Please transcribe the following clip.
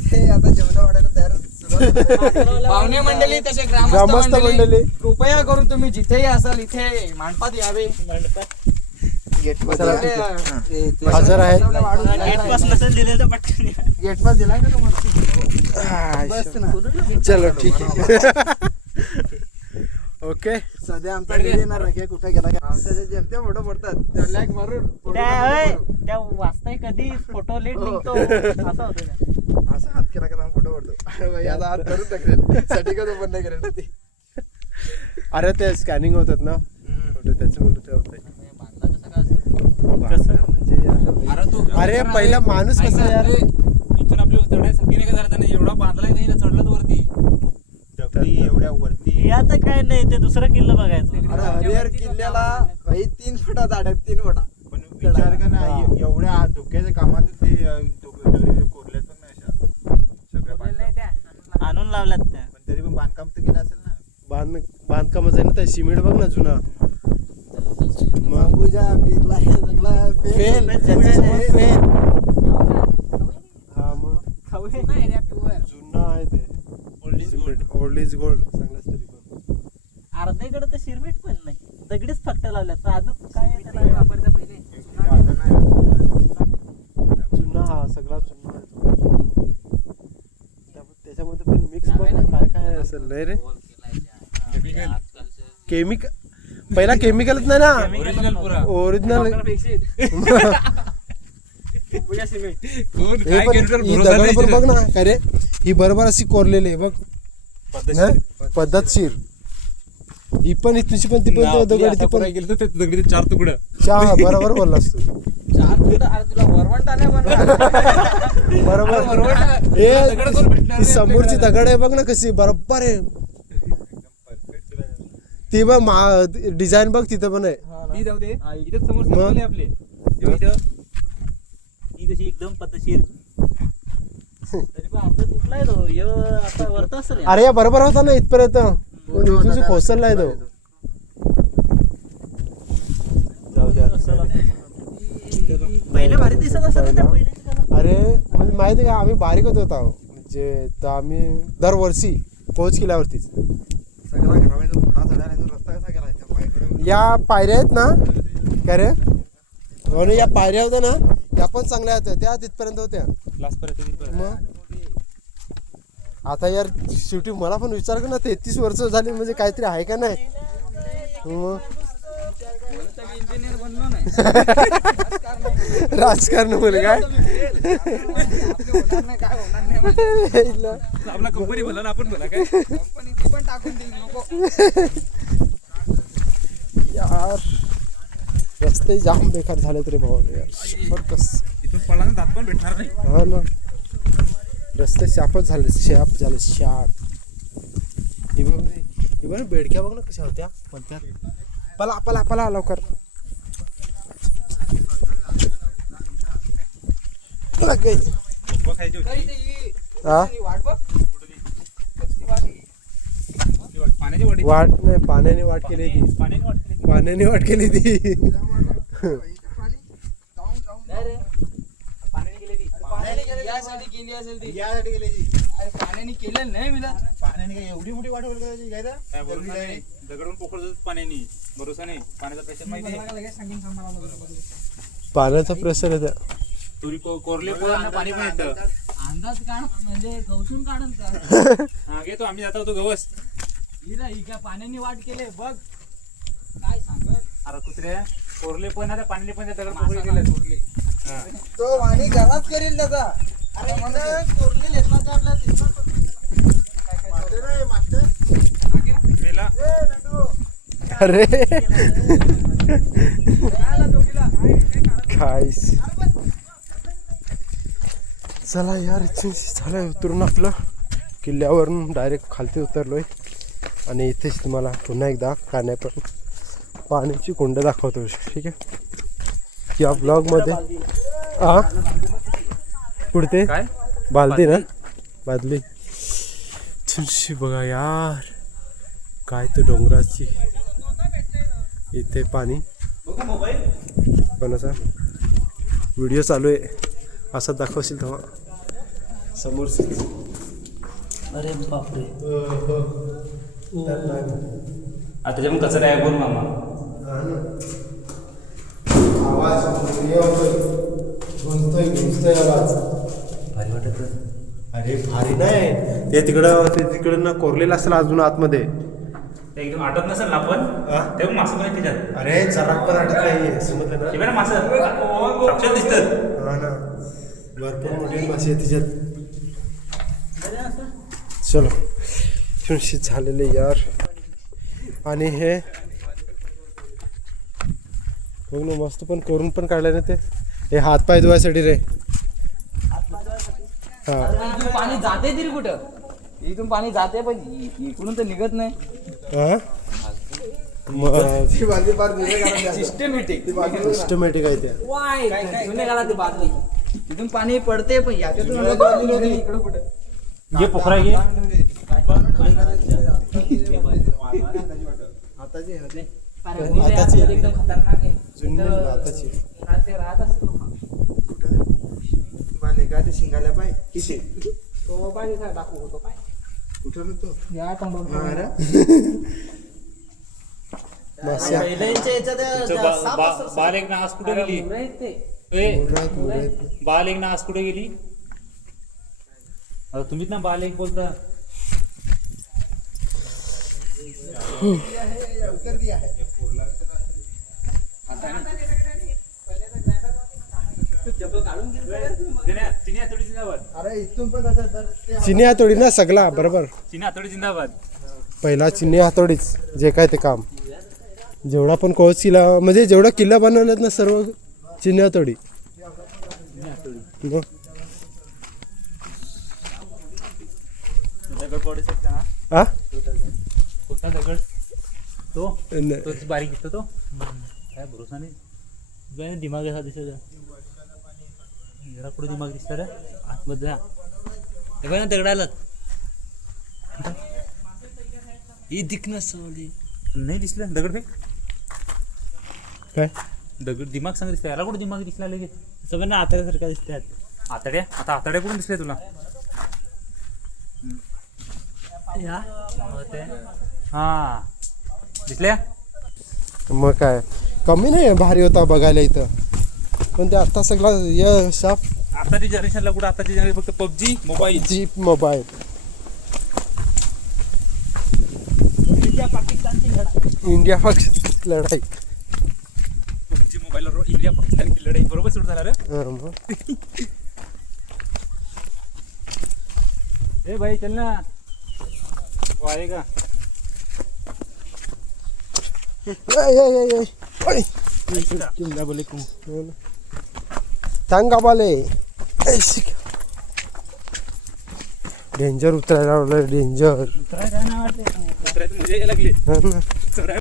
इथे आता जेवण वाढायला तयार. पाहुणे मंडळी तसे ग्रामस्थ ग्रामस्थ मंडळी. मंडळी. कृपया करून तुम्ही जिथेही असाल इथे मांडपात यावे. गेट चला, मध्ये ठीक हा. ते- ते- हजर आहेत. गेट पास दिलाय का तुम्हाला? बस ना. चलो ठीक आहे. ओके. सध्या आमचा येणार नाही. कुठे गेला का? आमच्या जेमते फोटो पडतात. एक मारून त्या वाचताय कधी फोटो लेट हो. निघतो असं होतं ते. असा हात केला का फोटो पडतो अरे भाई आता हात करून टाकले साठी का तो बंद करेल ती? अरे ते स्कॅनिंग होतात ना. फोटो त्याच्यामुळे ते होतंय. कसं? म्हणजे यार- अरे पहिला माणूस कसा यार? इथून आपली चढायसारखी नाही का त्याने एवढा बांधलाय नाही ना चढलं वरती. एवढ्या वरती. आता काय नाही ते दुसरं किल्लं बघायचं. अरे हरिहर किल्ल्याला तीन फुटा झाड तीन फुटा पण विचार कर ना ए- एवढ्या धोक्याच्या कामात ते अ, दग- दगडी कोरल्यात पण नाही अशा सगळ्या लावल्यात त्या पण तरी पण बांधकाम तर केलं असेल ना. बांध बांधकामाचं आहे ना ते सिमेंट बघ ना जुना. बांबूच्या बिरला हे सगळा फेल फेल हा मग? जुना आहे ते. सिमेंट ओल्ड इज गोल्ड चांगलाच तरी पण. अर्धेकडे तर शिरमीट पण नाही. दगडीच फक्त लावल्यात. तर अजून काय आहे त्याला? वापरता पहिले. जुना हा सगळा जुना आहे तो. त्यामुळे काय काय असेल? नाही रे. केमिकल पहिला केमिकलच नाही ना? ओरिजिनल बघ. ना. काय रे? ही बरोबर अशी कोरलेली आहे. बघ. पद्धतशीर. ही पण तुझी पण ती पण दगड ती पण चार तुकडं. चहा बरोबर बोललास तू. चार फुट अरे तुला वरवंटा नाही बनवणार बरोबर. बरोबर. हे दगड कोण भेटणार ती रे समोरची? दगड आहे बघ ना कशी बरोबर आहे. ती बघ मा डिझाईन बघ तिथं पण आहे. ती जाऊ दे. इथं समोर मग? आपले. हे इथं. ही कशी एकदम पद्धतशीर तरी पण अर्ध तुटलाय तो. ह्यो आता वरत असेल अरे या बरोबर होता ना इथपर्यंत. पण इथून खोसरला आहे तो. जाऊ द्या पहिले भारी दिसत ना काळात. अरे म्हणजे माहिती का आम्ही बारीक होतो होतो म्हणजे तर आम्ही दरवर्षी पोहोच केल्यावरतीच. या पायऱ्या आहेत ना काय रे? म्हणून या पायऱ्या होत्या ना या पण चांगल्या होत्या त्या तिथपर्यंत होत्या. मग? आता यार शेवटी मला पण विचार कर ना तेहतीस वर्ष झाली म्हणजे काहीतरी आहे का नाही. मग? राजकारण म्हणे काय? आपलं कंपनी भला ना आपण भला काय? कंपनी ती पण टाकून देईल नको यार रस्ते जाम बेकार झाले तरी भाऊ. यार शंभर कस इथून पडला ना दात पण भेटणार नाही. हा ना. रस्ते शापच झाले शाप झाले शाप. हे बघ रे, हे बघ ना, बेडक्या बघ ना कशा होत्या. म्हणतात पला पला पला लवकर. वाट नाही पाण्याने वाट केली ती. पाण्याची वाट केली. पाण्याने वाट केली ती? पाण्याने केली ती पाण्याने केली यासाठी केली असेल ती. यासाठी गेले ती. अरे पाण्याने केलेलं नाही मिला. पाण्याने काय एवढी मोठी वाट काय काय भरोसा नाही. दगडून पोखरच पाण्यानी भरोसा नाही पाण्याचा प्रेशर माहिती आहे? लगेच सांगेन सांभाळा पाण्याचा प्रेशर आहे त्या. तुरी को- कोरले पण पाणी पण येतं अंदाज काढ म्हणजे गवसून काढून. हा घेतो आम्ही जातो होतो गवस. ही काय पाण्याने वाट केले बघ. काय सांगत अरे कुत्र्या कोरले पण आता पाणी पण त्या दगड मासा पोखरी गेले नाही कोरले. तो वाणी घरात करेल त्याचा अरे म्हणलं कोरलेले आहेत ना ते आपल्या मास्टर आहे, मास्टर. मेला. अरे? काहीच. चला यार झालं उतरून आपलं. किल्ल्यावरून डायरेक्ट खालती उतरलोय. आणि इथेच तुम्हाला पुन्हा एकदा पण पाण्याची कुंड दाखवतो ठीक आहे? या ब्लॉगमध्ये हा पुढते? बालदी ना? बादली. बघा यार. काय तर डोंगराची. इथे पाणी. कोणाचा व्हिडिओ चालू आहे. असा दाखवशील तेव्हा. समोरच. अरे बापरे. तर नाही. आता मग कचरा आहे बोल मामा. हा ना. आवाज गुंजतोय गुंजतोय आवाज. भारी वाटत अरे भारी नाही. ते तिकडं ते तिकडं ना कोरलेलं असेल अजून आतमध्ये. ते एकदम आटत नसेल ना आपण हा? तेव्हा मासं पण त्याच्यात. अरे जरा पण आटत नाहीये समजलं ना? हे बघ ना मासं. साक्षात दिसतात. हा ना. भरपूर मोठी मासे आहे तिच्यात चलो. सुनिश्चित झालेले यार. आणि हे बघ ना मस्त पण करून पण काढले ना ते. हे हात पाय धुवायसाठी रे. हा. पाणी जाते तरी कुठं? इथून पाणी जाते पण इ- इकडून तर निघत नाही. हा? मग. सिस्टमॅटिक सिस्टमॅटिक आहे वाय जुने काळात बादली. इथून पाणी पडते पण याच्यातून इकडं कुठं? घे पोखरा एकदम खतरनाक आहे. राहते राहत असते लोकं. शिंगाल्या पाय. किती? तो पाहिजे काय दाखवू होतो काय बाल एक ना आज कुठे गेली. बाल एक ना आज कुठे गेली? आता तुम्हीच ना बाल एक बोलता जिंदाबाद अरे इथून पण कसं तर ते चिनी हातोडी ना सगळा बरोबर. चिनी हातोडी जिंदाबाद. पहिला चिनी हातोडीच जे काय ते काम. जेवढा पण कोच किल्ला म्हणजे जेवढा किल्ला बनवलेत ना सर्व चिनी हातोडी. मग दगड पडू शकता ना हा कोणता दगड? तो? न- तोच बारीक दिसतो तो? काय भरोसा नाही? दिमाग असा दिसत जरा पुढे दिमाग दिसत रे. आतमध्ये जा. हे बघ ना दगड आलात ही दिखणं सावली. नाही दिसलं. दगड फेक काय? दगड दिमाग सांग दिसतं याला कुठे दिमाग दिसला लगेच? सगळ्यांना आतड्यासारखा दिसतात आतड्या? आता आतड्या कुठून दिसले तुला? या. हा. दिसल्या? मग काय? कमी नाही भारी होता बघायला इथं. पण ते आता सगळा या शाप आताच्या जनरेशनला कुठं? आताच्या जनरेशन फक्त पबजी मोबाईल जीप मोबाईल इंडिया पाकिस्तान लढाई. पबजी मोबाईलवर इंडिया पाकिस्तानची लढाई. बरोबर सुरू झाला रे? हा, मग. ए भाई चल ना. वो आएगा ए, ए, ए, ए. ओय. टांगा बाले डेंजर उतरायला डेंजर उतरायला लागली